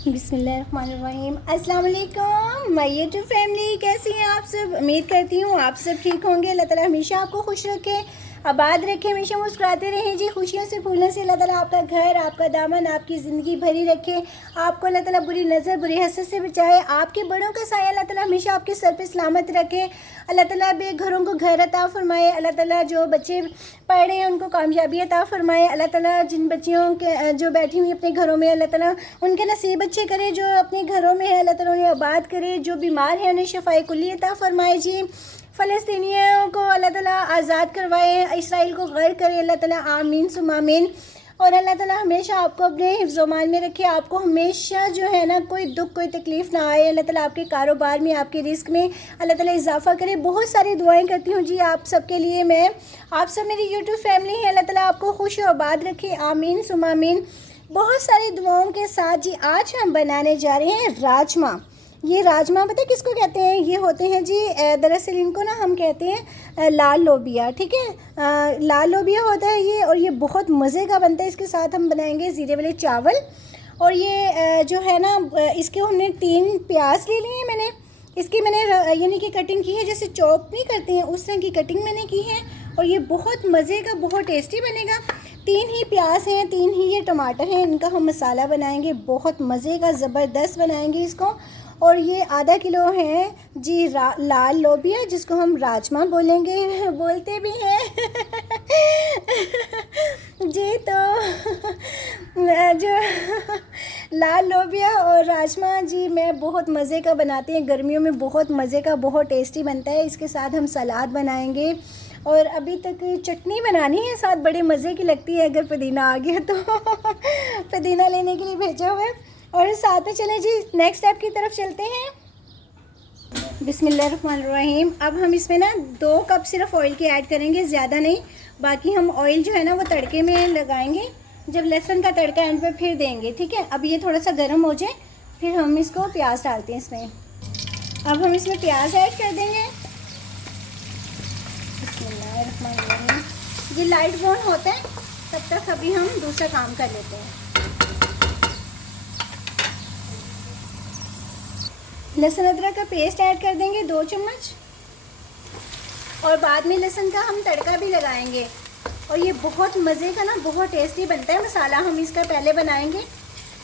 बिस्मिल्लाहिर्रहमानिर्रहीम। अस्सलाम वालेकुम माय यूट्यूब फैमिली, कैसी हैं आप सब। उम्मीद करती हूँ आप सब ठीक होंगे। अल्लाह ताला हमेशा आपको खुश रखे, आबाद रखे, हमेशा मुस्कुराते रहें जी। खुशियों से फूलों से अल्लाह ताला आपका घर, आपका दामन, आपकी ज़िंदगी भरी रखे। आपको अल्लाह ताला बुरी नज़र, बुरी हसद से बचाए। आपके बड़ों का साया अल्लाह ताला हमेशा आपके सर पे सलामत रखे। अल्लाह ताला बेघरों को घर अता फरमाए। अल्लाह ताला जो बच्चे पढ़ रहे हैं उनको कामयाबी अता फरमाए। अल्लाह ताला जिन बच्चियों के जो बैठी हुई अपने घरों में, अल्लाह ताला उनके नसीब अच्छे करे। जो अपने घरों में है अल्लाह ताला उन्हें आबाद करे। जो बीमार है उन्हें शफाए कुल्ली अता फरमाए जी। फ़लस्तीनियों को अल्लाह ताला आज़ाद करवाए, इसराइल को गर्क करे अल्लाह ताला, आमीन सुम आमीन। और अल्लाह ताला हमेशा आपको अपने हिफ्ज़-ओ-मान में रखे। आपको हमेशा जो है ना कोई दुख, कोई तकलीफ़ ना आए। अल्लाह ताला आपके कारोबार में, आपके रिस्क में अल्लाह ताला इजाफ़ा करे। बहुत सारी दुआएं करती हूँ जी आप सबके लिए मैं। आप सब मेरी यूट्यूब फैमिली है, अल्लाह ताला आपको खुश और आबाद रखे, आमीन सुम आमीन। बहुत सारी दुआओं के साथ जी आज हम बनाने जा रहे हैं राजमा। ये राजमा पता है किसको कहते हैं? ये होते हैं जी दरअसल इनको ना हम कहते हैं लाल लोबिया, ठीक है। लाल लोबिया होता है ये, और ये बहुत मज़े का बनता है। इसके साथ हम बनाएंगे ज़ीरे वाले चावल। और ये जो है ना इसके हमने 3 प्याज ले लिए हैं मैंने। इसकी मैंने यानी कि कटिंग की है, जैसे चॉप नहीं करते हैं उस तरह की कटिंग मैंने की है। और ये बहुत मज़े का, बहुत टेस्टी बनेगा। 3 ही प्याज हैं, 3 ही ये टमाटर हैं, इनका हम मसाला बनाएंगे। बहुत मज़े का ज़बरदस्त बनाएंगे इसको। और ये आधा किलो है जी लाल लोबिया, जिसको हम राजमा बोलेंगे, बोलते भी हैं जी। तो जो लाल लोबिया और राजमा जी मैं बहुत मज़े का बनाती हैं। गर्मियों में बहुत मज़े का, बहुत टेस्टी बनता है। इसके साथ हम सलाद बनाएंगे। और अभी तक चटनी बनानी है साथ, बड़े मज़े की लगती है अगर पुदीना आ गया तो पुदीना लेने के लिए भेजा हुआ है। और साथ में चलें जी नेक्स्ट स्टेप की तरफ चलते हैं। बिस्मिल्लाहिर्रहमानिर्रहीम। अब हम इसमें ना 2 कप सिर्फ ऑयल के ऐड करेंगे, ज़्यादा नहीं। बाकी हम ऑयल जो है ना वो तड़के में लगाएंगे, जब लहसुन का तड़का एंड पे फिर देंगे, ठीक है। अब ये थोड़ा सा गर्म हो जाए, फिर हम इसको प्याज डालते हैं इसमें। अब हम इसमें प्याज ऐड कर देंगे। बिस्मिल्लाहिर्रहमानिर्रहीम। ये लाइट ब्राउन होता है तब तक अभी हम दूसरा काम कर लेते हैं। लहसुन अदरक का पेस्ट ऐड कर देंगे 2 चम्मच। और बाद में लहसुन का हम तड़का भी लगाएंगे। और ये बहुत मज़े का ना, बहुत टेस्टी बनता है मसाला। हम इसका पहले बनाएंगे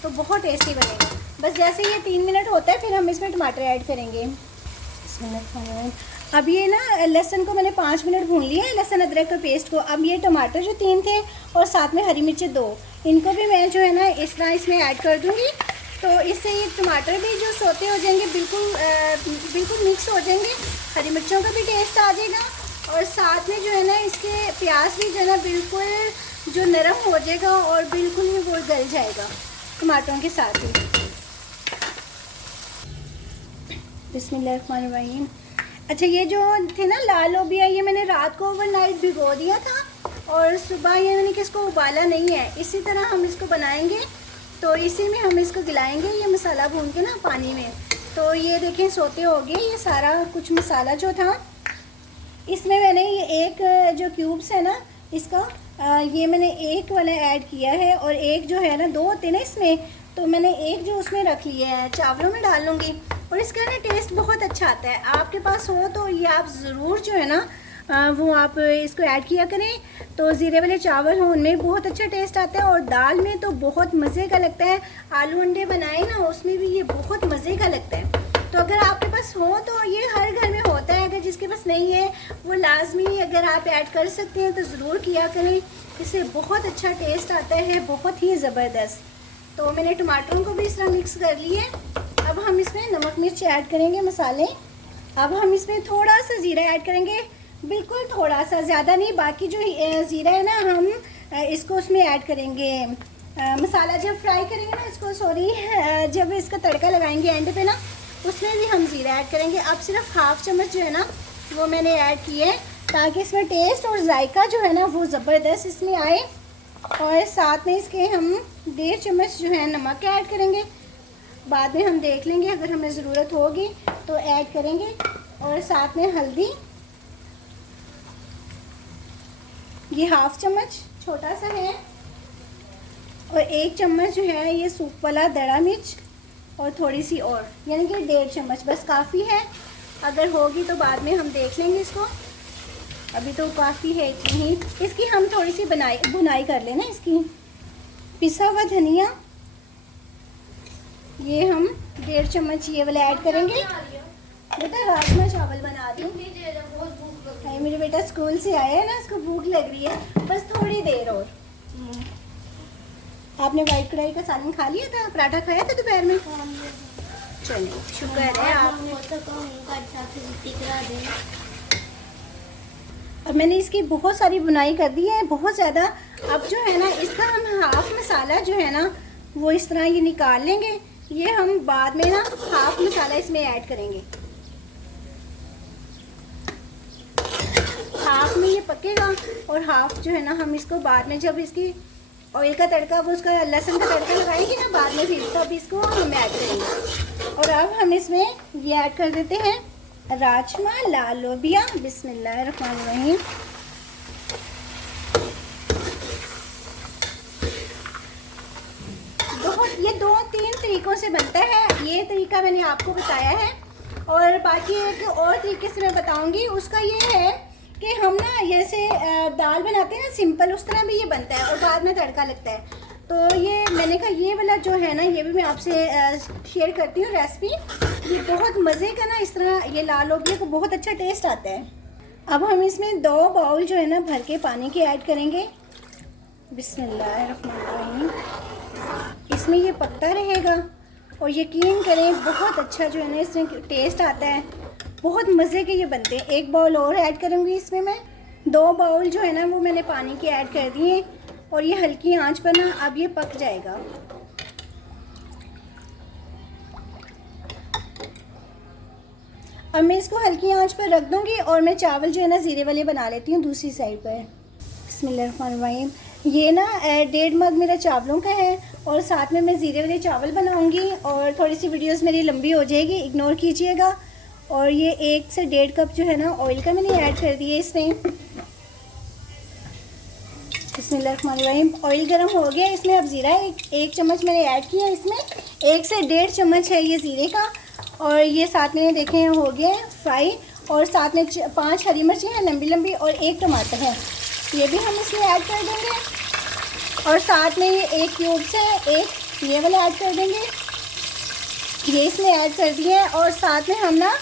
तो बहुत टेस्टी बनेगा। बस जैसे ये 3 मिनट होता है फिर हम इसमें टमाटर ऐड करेंगे। अब ये ना लहसुन को मैंने 5 मिनट भून लिया है, लहसुन अदरक का पेस्ट को। अब ये टमाटर जो 3 थे और साथ में हरी मिर्चें 2, इनको भी मैं जो है ना इस तरह इसमें ऐड कर दूँगी। तो इससे ये टमाटर भी जो सोते हो जाएंगे, बिल्कुल मिक्स हो जाएंगे। हरी मिर्चों का भी टेस्ट आ जाएगा। और साथ में जो है ना इसके प्याज भी जो है ना बिल्कुल जो नरम हो जाएगा और बिल्कुल ही वो गल जाएगा टमाटरों के साथ ही। बिस्मिल्लाहिर्रहमानिर्रहीम। अच्छा, ये जो थे ना लाल लोबिया, ये मैंने रात को ओवरनाइट भिगो दिया था और सुबह ये मैंने किसको उबाला नहीं है। इसी तरह हम इसको बनाएंगे, तो इसी में हम इसको गिलाएंगे ये मसाला भून के ना पानी में। तो ये देखें सोते हो गए ये सारा कुछ मसाला जो था। इसमें मैंने ये एक जो क्यूब्स है ना इसका, ये मैंने एक वाला ऐड किया है। और एक जो है ना 2 होते ना इसमें, तो मैंने एक जो उसमें रख लिया है, चावलों में डाल लूँगी। और इसका ना टेस्ट बहुत अच्छा आता है। आपके पास हो तो ये आप ज़रूर जो है ना वो आप इसको ऐड किया करें। तो ज़ीरे वाले चावल हों उनमें बहुत अच्छा टेस्ट आता है। और दाल में तो बहुत मज़े का लगता है। आलू अंडे बनाए ना उसमें भी ये बहुत मज़े का लगता है। तो अगर आपके पास हो तो ये हर घर में होता है। अगर जिसके पास नहीं है वो लाजमी अगर आप ऐड कर सकते हैं तो ज़रूर किया करें। इससे बहुत अच्छा टेस्ट आता है, बहुत ही ज़बरदस्त। तो मैंने टमाटरों को भी इस तरह मिक्स कर लिए। अब हम इसमें नमक मिर्च ऐड करेंगे मसाले। अब हम इसमें थोड़ा सा ज़ीरा ऐड करेंगे, बिल्कुल थोड़ा सा, ज़्यादा नहीं। बाकी जो ज़ीरा है ना हम इसको उसमें ऐड करेंगे। मसाला जब फ्राई करेंगे ना इसको, जब इसका तड़का लगाएंगे एंड पे ना, उसमें भी हम ज़ीरा ऐड करेंगे। अब सिर्फ हाफ़ चम्मच जो है ना वो मैंने ऐड किए है, ताकि इसमें टेस्ट और जायका जो है ना वो ज़बरदस्त इसमें आए। और साथ में इसके हम 1.5 चम्मच जो है नमक ऐड करेंगे। बाद में हम देख लेंगे, अगर हमें ज़रूरत होगी तो ऐड करेंगे। और साथ में हल्दी, ये हाफ़ चम्मच छोटा सा है। और 1 चम्मच जो है ये सूप वाला दड़ा मिर्च, और थोड़ी सी और, यानी कि 1.5 चम्मच बस काफ़ी है। अगर होगी तो बाद में हम देख लेंगे इसको, अभी तो काफ़ी है इतनी ही। इसकी हम थोड़ी सी बुनाई कर लेना इसकी। पिसा हुआ धनिया ये हम 1.5 चम्मच ये वाला ऐड करेंगे। बेटा राजमा चावल बना दी, मेरे बेटा स्कूल से आया है ना, उसको भूख लग रही है, बस थोड़ी देर और। आपने वाइट कढ़ाई का सालन खा लिया था, पराठा खाया था दोपहर में? चलिए शुक्र है आपने। अब मैंने इसकी बहुत सारी बुनाई कर दी है, बहुत ज़्यादा। अब जो है ना इसका हम हाफ मसाला जो है ना वो इस तरह ये निकाल लेंगे। ये हम बाद में ना हाफ मसाला इसमें ऐड करेंगे। हाफ में ये पकेगा और हाफ जो है ना हम इसको बाद में, जब इसकी ऑयल का तड़का, वो उसका लहसुन का तड़का लगाएंगे ना बाद में, फिर तब इसको हम ऐड करेंगे। और अब हम इसमें ये ऐड कर देते हैं राजमा लाल लोबिया। बिस्मिल्लाहिर्रहमानिर्रहीम। बहुत ये 2-3 तरीक़ों से बनता है, ये तरीका मैंने आपको बताया है। और बाकी एक और तरीके से मैं बताऊंगी, उसका ये है कि हम ना जैसे दाल बनाते हैं ना सिंपल, उस तरह भी ये बनता है और बाद में तड़का लगता है। तो ये मैंने कहा ये वाला जो है ना ये भी मैं आपसे शेयर करती हूँ रेसिपी। ये बहुत मज़े का ना, इस तरह ये लाल लोबिया को बहुत अच्छा टेस्ट आता है। अब हम इसमें 2 बाउल जो है ना भर के पानी के ऐड करेंगे। बिस्मिल्लाहिर्रहमानिर्रहीम। इसमें ये पकता रहेगा और यकीन करें बहुत अच्छा जो है ना इसमें टेस्ट आता है, बहुत मज़े के ये बनते हैं। 1 बाउल और ऐड करूँगी इसमें मैं। 2 बाउल जो है ना वो मैंने पानी के ऐड कर दिए और ये हल्की आंच पर ना अब ये पक जाएगा। अब मैं इसको हल्की आंच पर रख दूँगी और मैं चावल जो है ना ज़ीरे वाले बना लेती हूँ दूसरी साइड पर। बिस्मिल्लाहिर्रहमानिर्रहीम। ये ना 1.5 मग मेरा चावलों का है और साथ में मैं ज़ीरे वाले चावल बनाऊँगी और थोड़ी सी वीडियोस मेरी लंबी हो जाएगी, इग्नोर कीजिएगा। और ये 1 से 1.5 कप जो है ना ऑयल का मैंने ऐड कर दिया इसमें। बिस्मिल्लाहिर्रहमानिर्रहीम। ऑयल गर्म हो गया, इसमें अब ज़ीरा एक चम्मच मैंने ऐड किया इसमें। 1 से 1.5 चम्मच है ये ज़ीरे का। और ये साथ में देखें हो गया फ्राई। और साथ में 5 हरी मिर्ची हैं लंबी लंबी और 1 टमाटर है, ये भी हम इसमें ऐड कर देंगे। और साथ में ये 1 क्यूब से एक ये वाला ऐड कर देंगे, ये इसमें ऐड कर दिए। और साथ में हम ना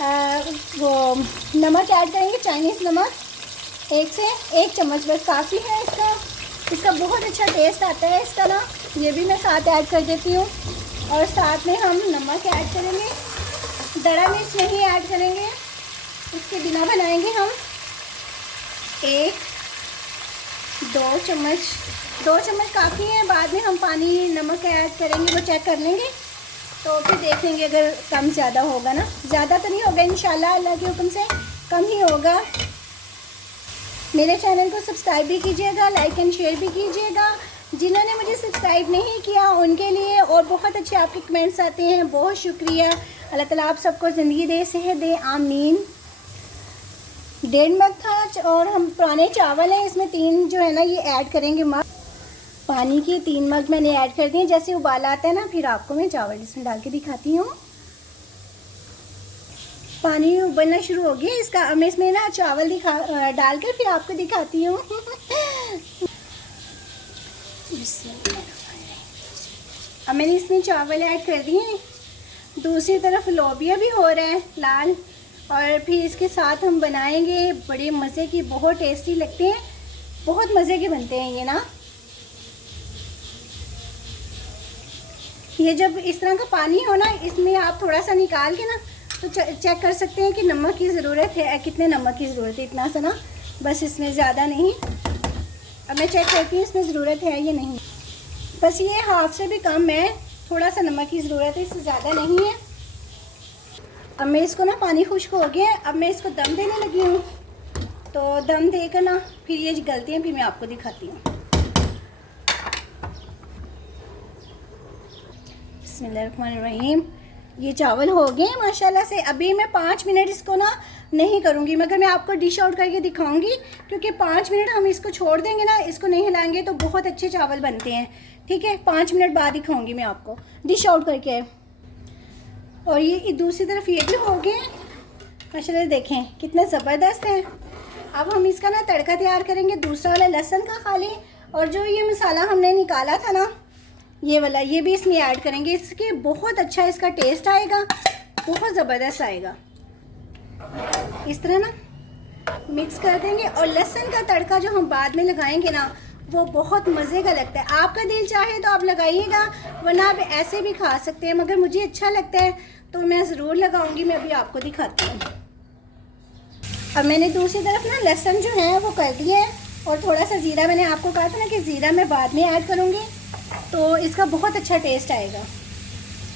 वो नमक ऐड करेंगे, चाइनीज़ नमक 1 से 1 चम्मच बस काफ़ी है। इसका बहुत अच्छा टेस्ट आता है इसका ना, ये भी मैं साथ ऐड कर देती हूँ। और साथ में हम नमक ऐड करेंगे, दरा मिर्च नहीं ऐड करेंगे, इसके बिना बनाएंगे हम। 1-2 चम्मच, 2 चम्मच काफ़ी है। बाद में हम पानी नमक ऐड करेंगे, वो चेक कर लेंगे तो फिर देखेंगे अगर कम ज़्यादा होगा ना, ज़्यादा तो नहीं होगा इंशाल्लाह, अल्लाह के हुक्म से कम ही होगा। मेरे चैनल को सब्सक्राइब भी कीजिएगा, लाइक एंड शेयर भी कीजिएगा। जिन्होंने मुझे सब्सक्राइब नहीं किया उनके लिए, और बहुत अच्छे आपके कमेंट्स आते हैं, बहुत शुक्रिया। अल्लाह ताला आप सबको ज़िंदगी दे, सेहत दे, आमीन। 1.5 मग था और हम पुराने चावल हैं, इसमें 3 जो है ना ये ऐड करेंगे मग। पानी की 3 मग मैंने ऐड कर दिए। जैसे उबाल आता है ना फिर आपको मैं चावल इसमें डाल के दिखाती हूँ। पानी उबलना शुरू हो गया इसका। अब मैं इसमें ना चावल डाल कर फिर आपको दिखाती हूँ। अब मैंने इसमें चावल ऐड कर दिए। दूसरी तरफ लोबिया भी हो रहा है लाल, और फिर इसके साथ हम बनाएंगे बड़े मज़े की, बहुत टेस्टी लगते हैं, बहुत मज़े के बनते हैं ये ना। ये जब इस तरह का पानी हो ना, इसमें आप थोड़ा सा निकाल के ना तो चेक कर सकते हैं कि नमक की ज़रूरत है, कितने नमक की ज़रूरत है, इतना सा ना बस, इसमें ज़्यादा नहीं। अब मैं चेक करती हूँ इसमें ज़रूरत है या नहीं, बस ये हाफ से भी कम है, थोड़ा सा नमक की ज़रूरत है, इससे ज़्यादा नहीं है। अब मैं इसको ना, पानी खुश्क हो गया, अब मैं इसको दम देने लगी हूँ। तो दम देकर ना फिर ये गलती है, फिर मैं आपको दिखाती हूँ। बिस्मिल्लाहिर्रहमानिर्रहीम। ये चावल हो गए माशाल्लाह से। अभी मैं 5 मिनट इसको ना नहीं करूँगी, मगर मैं आपको डिश आउट करके दिखाऊंगी, क्योंकि 5 मिनट हम इसको छोड़ देंगे ना, इसको नहीं हिलाएंगे तो बहुत अच्छे चावल बनते हैं। ठीक है, 5 मिनट बाद दिखाऊंगी मैं आपको डिश आउट करके। और ये दूसरी तरफ ये भी हो गए माशाल्लाह। देखें कितने ज़बरदस्त हैं। अब हम इसका ना तड़का तैयार करेंगे दूसरा वाला लहसुन का खाली, और जो ये मसाला हमने निकाला था ना ये वाला, ये भी इसमें ऐड करेंगे। इसके बहुत अच्छा इसका टेस्ट आएगा, बहुत ज़बरदस्त आएगा। इस तरह ना मिक्स कर देंगे, और लहसुन का तड़का जो हम बाद में लगाएंगे ना वो बहुत मज़े का लगता है। आपका दिल चाहे तो आप लगाइएगा, वरना आप ऐसे भी खा सकते हैं, मगर मुझे अच्छा लगता है तो मैं ज़रूर लगाऊंगी। मैं अभी आपको दिखाती हूँ। अब मैंने दूसरी तरफ ना लहसुन जो है वो कर दिया है, और थोड़ा सा ज़ीरा, मैंने आपको कहा था ना कि ज़ीरा मैं बाद में ऐड करूँगी तो इसका बहुत अच्छा टेस्ट आएगा।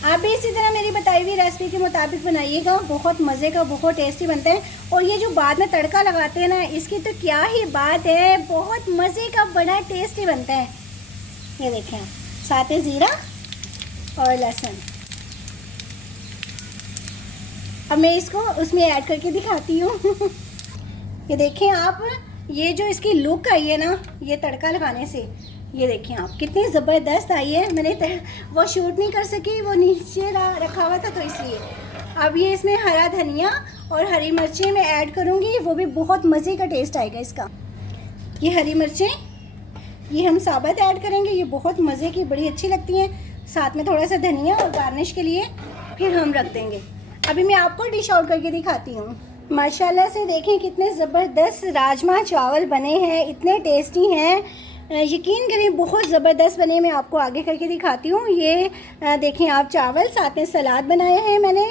आप भी इसी तरह मेरी बताई हुई रेसिपी के मुताबिक बनाइएगा, बहुत मज़े का, बहुत टेस्टी बनता है। और ये जो बाद में तड़का लगाते हैं ना इसकी तो क्या ही बात है, बहुत मज़े का, बड़ा टेस्टी बनता है। ये देखें आप, साथ ही ज़ीरा और लहसुन। अब मैं इसको उसमें ऐड करके दिखाती हूँ। ये देखें आप, ये जो इसकी लुक आई है ना ये तड़का लगाने से, ये देखें आप कितनी ज़बरदस्त आई है। मैंने वो शूट नहीं कर सकी, वो नीचे रखा हुआ था तो इसलिए। अब ये इसमें हरा धनिया और हरी मिर्चें मैं ऐड करूँगी, वो भी बहुत मज़े का टेस्ट आएगा इसका। ये हरी मिर्चें ये हम साबुत ऐड करेंगे, ये बहुत मज़े की, बड़ी अच्छी लगती हैं। साथ में थोड़ा सा धनिया और गार्निश के लिए फिर हम रख देंगे। अभी मैं आपको डिश आउट करके दिखाती हूँ। माशाल्लाह से देखें कितने ज़बरदस्त राजमा चावल बने हैं, इतने टेस्टी हैं, यकीन करें बहुत ज़बरदस्त बने। मैं आपको आगे करके दिखाती हूँ। ये देखें आप चावल, साथ में सलाद बनाया है मैंने,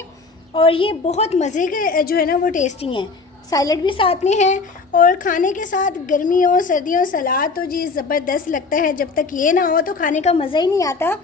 और ये बहुत मज़े के जो है ना वो टेस्टी हैं। सैलड भी साथ में है, और खाने के साथ गर्मियों सर्दियों सलाद तो जी ज़बरदस्त लगता है। जब तक ये ना हो तो खाने का मज़ा ही नहीं आता।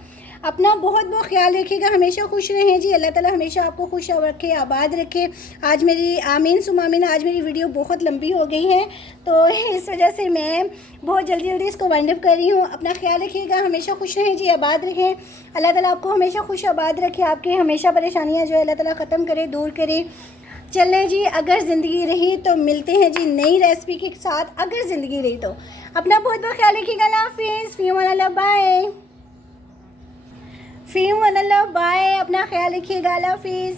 अपना बहुत बहुत ख्याल रखिएगा, हमेशा खुश रहें जी। अल्लाह ताला हमेशा आपको खुश रखे, आबाद रखे। आज मेरी आमीन सुमामीन, आज मेरी वीडियो बहुत लंबी हो गई है तो इस वजह से मैं बहुत जल्दी इसको वाइंड अप कर रही हूँ। अपना ख्याल रखिएगा, हमेशा खुश रहें जी, आबाद रखें। अल्लाह ताला आपको हमेशा खुश आबाद रखे, आपके हमेशा परेशानियाँ जो है अल्लाह ताला ख़त्म करे, दूर करे। चलें जी, अगर ज़िंदगी रही तो मिलते हैं जी नई रेसिपी के साथ, अगर ज़िंदगी रही तो। अपना बहुत बहुत ख्याल रखिएगा। अल्लाह हाफिज़, फ़ी अमान अल्लाह, बाय। फ़ी अमान अल्लाह, बाय। अपना ख्याल रखिएगा, अल्लाह हाफिज़।